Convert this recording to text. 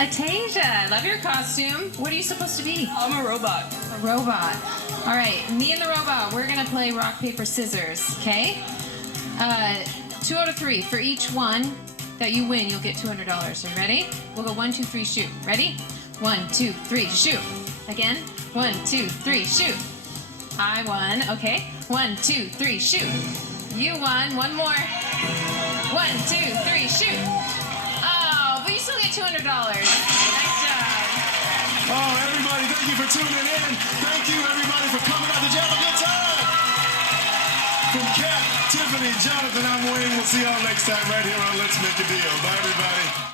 Atasia, love your costume. What are you supposed to be? I'm a robot. A robot. All right, me and the robot, we're gonna play rock, paper, scissors, okay? 2 out of 3. For each one that you win, you'll get $200. Are you ready? We'll go 1, 2, 3, shoot. Ready? 1, 2, 3, shoot. Again. 1, 2, 3, shoot. I won. Okay. 1, 2, 3, shoot. You won. One more. 1, 2, 3, shoot. Oh, but you still get $200. Nice job. Oh, everybody, thank you for tuning in. Thank you, everybody, for coming out. Did you have a good time? From Kat, Tiffany, Jonathan, I'm Wayne. We'll see y'all next time right here on Let's Make a Deal. Bye, everybody.